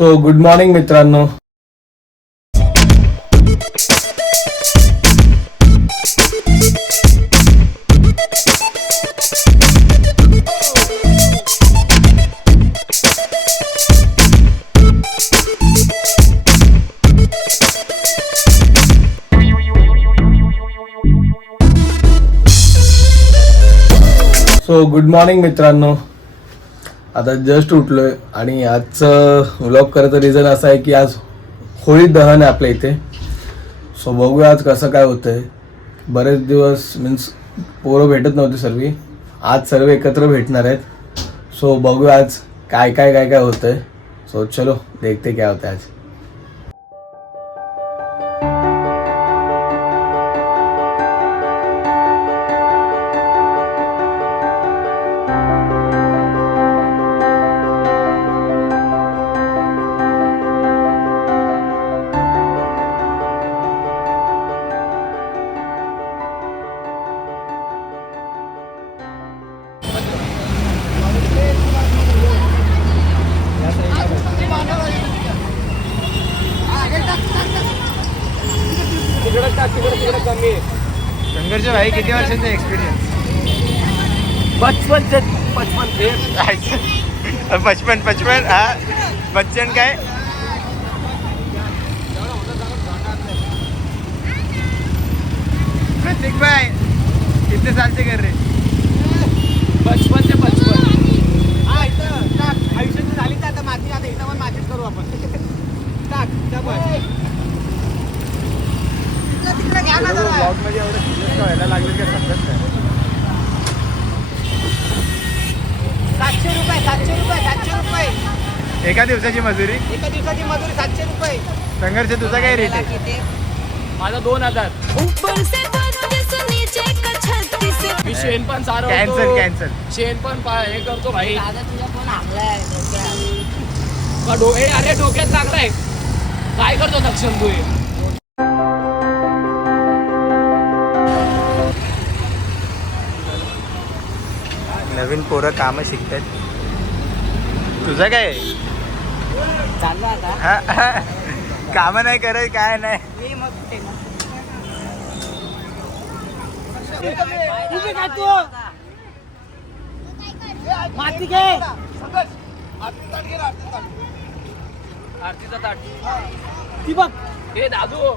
So good morning मित्रांनो. आता just उठलोय आणि आजचं व्लॉग करायचं रिझन असं आहे की आज होळी दहन आहे आपल्या इथे. सो बघूया आज कसं काय होतंय. बरेच दिवस मीन्स पोरं भेटत नव्हती सर्व, आज सर्व एकत्र भेटणार आहेत. सो बघूया आज काय काय काय काय होतंय. सो चलो देखते क्या होतं आज. संघर्ष भाई किती वर्षांचा एक्सपिरियन्स? 55 हा बच्चन काय प्रतीक भाई कितने साल से कर रहे? 55 ते 55. हा इथं टाक आयुष्याची झाली तर आता माती आता इथं पण मातीच करू आपण. टाक तिकडे घ्या ना जरा. ब्लॉग मध्ये एवढं सिरियस व्हायला लागलं की समजत नाही. 700 रुपये एका दिवसाची मजुरी. एका दिवसाची मजुरी 700 रुपये. संघर्ष तुझा काय रेट आहे? माझा 2000. मी शेण पण सारवतो. कॅन्सल शेण पण हे करतो भाई. अरे डोक्यात लागलाय. काय करतो सक्षम तू? नवीन पोरं कामं शिकतात. तुझं काय चाललं आता कामं नाही करत काय नाही. माती घे. आरतीचा ताट ती बघ. हे दादू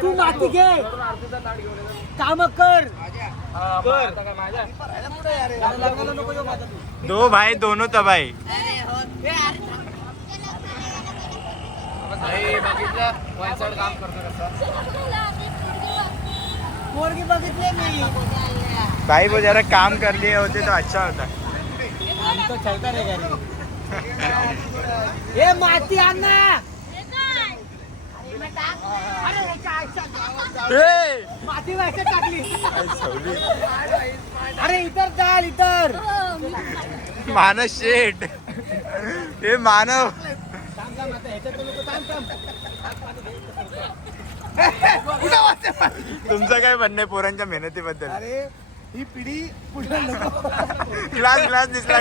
तू माती घे. काम कर. दो भाई दोनों तबाही. बघितलं वनसाइड काम करतो पोरगी बघितले मी. भाई वो जरा काम कर लिए होते तो अच्छा होता. आमचं चलता रे घरी. हे माती आण ना. माती व्हायचं टाकली. अरे इतर चाल इतर. मानव शेठ हे मानव. तुमचं काय म्हणणं आहे पोरांच्या मेहनतीबद्दल? अरे ही पिढी ग्लास दिसला.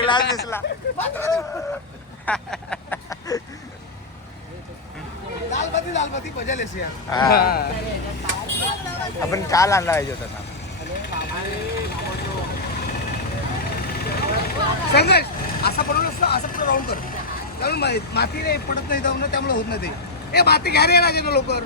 दालबाती मजा लेसी. आपण काल आणला पाहिजे होता ना. संघर्ष असा पडून असं पुढे राऊंड कर. कारण माती नाही पडत नाही जाऊन त्यामुळे होत नाही ते. माती घ्या रे राजे लवकर.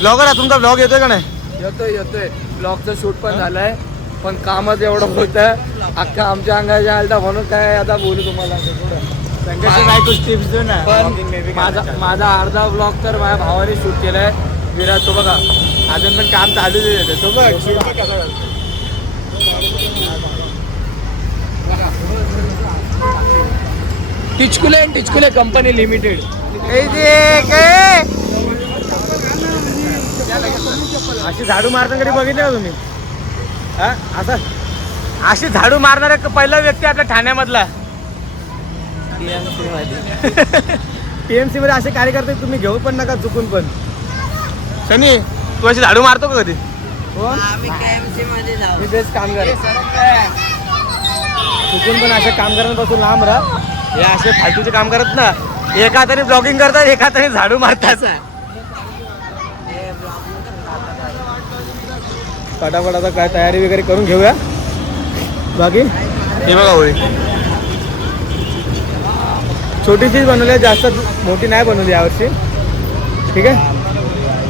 ब्लॉगर तुमचा ब्लॉग येतोय का नाही? येतोय ब्लॉगचं शूट पण झालंय, पण कामच एवढं होतं अख्खा आमच्या अंगाच्या आलता, म्हणून काय आता बोलू तुम्हाला. संघर्ष नाही कुछ टिप्स दे ना. पण माझा अर्धा ब्लॉग तर माझ्या भावाने शूट केलाय. विराट तो बघा अजून पण काम चालू आहे तो बघ shoot बघ कसं करतो. Tichkule company limited. अशी झाडू मारताना कधी बघितलं का तुम्ही? हा असं अशी झाडू मारणारा पहिला व्यक्ती आपल्या ठाण्यामधला. टीएमसी मध्ये असे कार्यकर्ते तुम्ही घेऊ पण नका चुकून पण. शनी तू अशी झाडू मारतो का कधी? मी तेच काम कर चुकून पण अशा कामगारांपासून लांब राहा. हे असे फालतूचे काम करत ना, एका हाताने ब्लॉगिंग करतात, एका हाताने झाडू मारतात. फटाफट आता काय तयारी वगैरे करून घेऊया. बाकी हे बघा होळी छोटीशीच बनवली आहे, जास्त मोठी नाही बनवली यावर्षी. ठीक आहे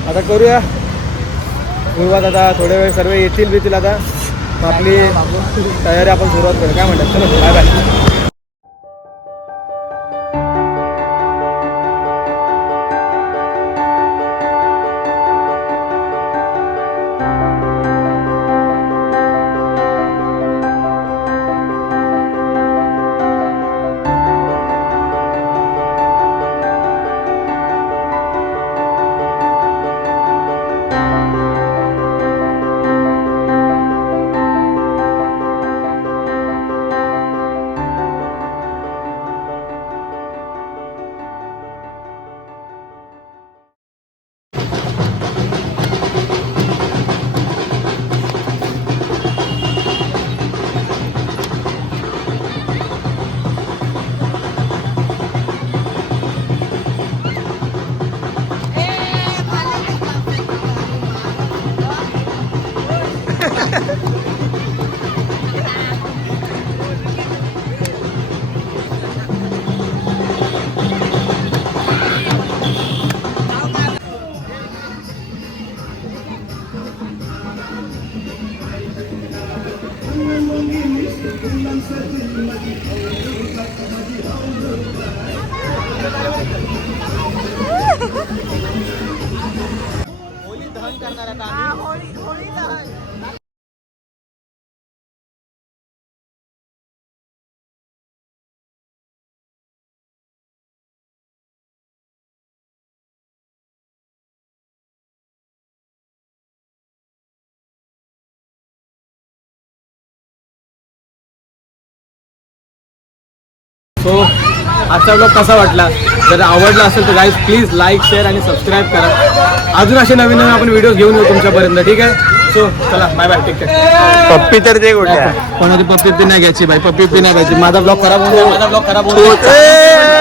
आता करूया सुरुवात. आता थोड्या वेळ सर्व येतील आता. आपली तयारी आपण सुरुवात करूया. काय म्हणतात? चलो बाय बाय. होळी दहन करणार आता आम्ही. होळी दहन. सो आजचा ब्लॉग कसा वाटला? जर आवडला असेल तर गाईज प्लीज लाईक शेअर आणि सबस्क्राईब करा. अजून असे नवीन नवीन आपण व्हिडिओ घेऊन येऊ तुमच्यापर्यंत. ठीक आहे सो चला बाय बाय. Take care. पप्पी तर ते कुठे कोणाची पप्पी नाही घ्यायची बाई. पप्पी नाही घ्यायची. माझा ब्लॉग खराब होऊन